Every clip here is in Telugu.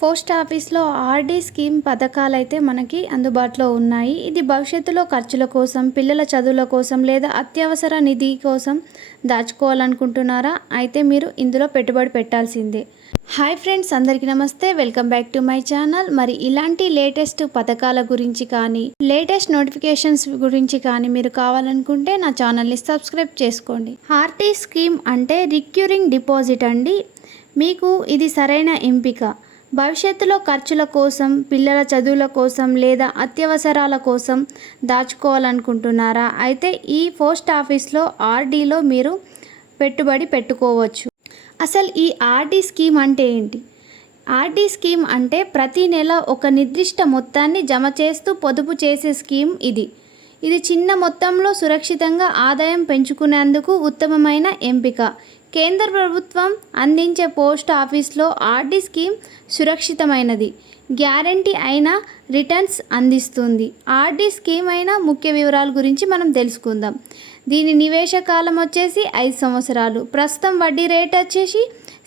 పోస్ట్ ఆఫీస్లో ఆర్డీ స్కీమ్ పథకాలు అయితే మనకి అందుబాటులో ఉన్నాయి. ఇది భవిష్యత్తులో ఖర్చుల కోసం పిల్లల చదువుల కోసం లేదా అత్యవసర నిధి కోసం దాచుకోవాలనుకుంటున్నారా? అయితే మీరు ఇందులో పెట్టుబడి పెట్టాల్సిందే. హాయ్ ఫ్రెండ్స్ అందరికీ నమస్తే. Welcome back to my channel. మరి ఇలాంటి లేటెస్ట్ పథకాల గురించి కానీ లేటెస్ట్ నోటిఫికేషన్స్ గురించి కానీ మీరు కావాలనుకుంటే నా ఛానల్ని సబ్స్క్రైబ్ చేసుకోండి. ఆర్టీ స్కీమ్ అంటే రిక్యూరింగ్ డిపాజిట్ అండి. మీకు ఇది సరైన ఎంపిక. భవిష్యత్తులో ఖర్చుల కోసం పిల్లల చదువుల కోసం లేదా అత్యవసరాల కోసం దాచుకోవాలనుకుంటున్నారా? అయితే ఈ పోస్ట్ ఆఫీస్లో ఆర్డీలో మీరు పెట్టుబడి పెట్టుకోవచ్చు. అసలు ఈ ఆర్డీ స్కీమ్ అంటే ఏంటి? ఆర్డీ స్కీమ్ అంటే ప్రతి నెల ఒక నిర్దిష్ట మొత్తాన్ని జమ చేస్తూ పొదుపు చేసే స్కీమ్ ఇది. ఇది చిన్న మొత్తంలో సురక్షితంగా ఆదాయం పెంచుకునేందుకు ఉత్తమమైన ఎంపిక. కేంద్ర ప్రభుత్వం అందించే పోస్ట్ ఆఫీస్లో ఆర్డీ స్కీమ్ సురక్షితమైనది. గ్యారంటీ అయిన రిటర్న్స్ అందిస్తుంది. ఆర్డీ స్కీమ్ అయిన ముఖ్య వివరాల గురించి మనం తెలుసుకుందాం. దీని నివేశ కాలం వచ్చేసి ఐదు సంవత్సరాలు. ప్రస్తుతం వడ్డీ రేట్ వచ్చేసి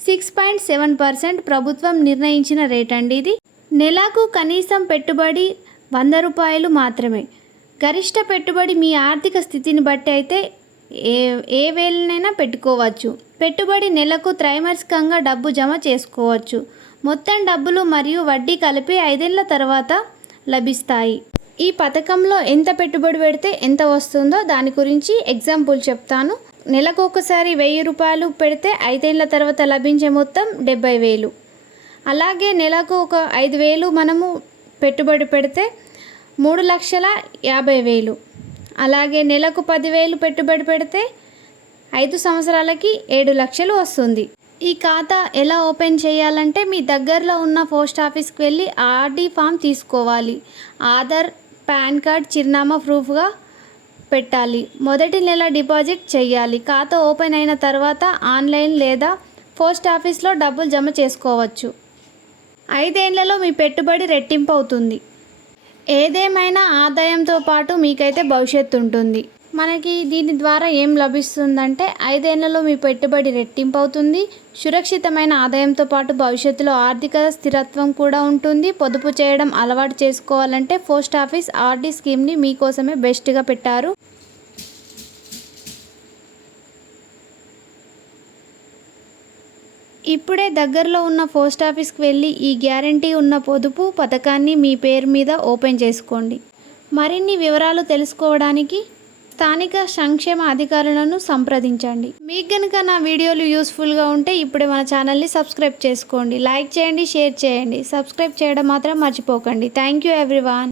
సిక్స్ పాయింట్ సెవెన్ పర్సెంట్ ప్రభుత్వం నిర్ణయించిన రేట్ అండి ఇది. నెలకు కనీసం పెట్టుబడి వంద రూపాయలు మాత్రమే. గరిష్ట పెట్టుబడి మీ ఆర్థిక స్థితిని బట్టి అయితే ఏ ఏ వేలనైనా పెట్టుకోవచ్చు. పెట్టుబడి నెలకు త్రైమాసికంగా డబ్బు జమ చేసుకోవచ్చు. మొత్తం డబ్బులు మరియు వడ్డీ కలిపి ఐదేళ్ళ తర్వాత లభిస్తాయి. ఈ పథకంలో ఎంత పెట్టుబడి పెడితే ఎంత వస్తుందో దాని గురించి ఎగ్జాంపుల్ చెప్తాను. నెలకు ఒకసారి వెయ్యి రూపాయలు పెడితే ఐదేళ్ళ తర్వాత లభించే మొత్తం డెబ్బై వేలు. అలాగే నెలకు ఒక ఐదు వేలు మనము పెట్టుబడి పెడితే మూడు లక్షల యాభై వేలు. అలాగే నెలకు పదివేలు పెట్టుబడి పెడితే ఐదు సంవత్సరాలకి ఏడు లక్షలు వస్తుంది. ఈ ఖాతా ఎలా ఓపెన్ చేయాలంటే మీ దగ్గరలో ఉన్న పోస్ట్ ఆఫీస్కి వెళ్ళి ఆర్డీ ఫామ్ తీసుకోవాలి. ఆధార్ పాన్ కార్డ్ చిరునామా ప్రూఫ్గా పెట్టాలి. మొదటి నెల డిపాజిట్ చేయాలి. ఖాతా ఓపెన్ అయిన తర్వాత ఆన్లైన్ లేదా పోస్ట్ ఆఫీస్లో డబ్బులు జమ చేసుకోవచ్చు. ఐదేళ్ళలో మీ పెట్టుబడి రెట్టింపు అవుతుంది. ఏదేమైనా ఆదాయంతో పాటు మీకైతే భవిష్యత్తు ఉంటుంది. మనకి దీని ద్వారా ఏం లభిస్తుందంటే ఐదేళ్ళలో మీ పెట్టుబడి రెట్టింపు అవుతుంది సురక్షితమైన ఆదాయంతో పాటు భవిష్యత్తులో ఆర్థిక స్థిరత్వం కూడా ఉంటుంది. పొదుపు చేయడం అలవాటు చేసుకోవాలంటే పోస్ట్ ఆఫీస్ ఆర్డీ స్కీమ్ని మీకోసమే బెస్ట్గా పెట్టారు. ఇప్పుడే దగ్గరలో ఉన్న పోస్ట్ ఆఫీస్కి వెళ్ళి ఈ గ్యారంటీ ఉన్న పొదుపు పథకాన్ని మీ పేరు మీద ఓపెన్ చేసుకోండి. మరిన్ని వివరాలు తెలుసుకోవడానికి స్థానిక సంక్షేమ అధికారులను సంప్రదించండి. మీకు కనుక నా వీడియోలు యూస్ఫుల్గా ఉంటే ఇప్పుడే మన ఛానల్ని సబ్స్క్రైబ్ చేసుకోండి. లైక్ చేయండి షేర్ చేయండి. సబ్స్క్రైబ్ చేయడం మాత్రం మర్చిపోకండి. Thank you everyone.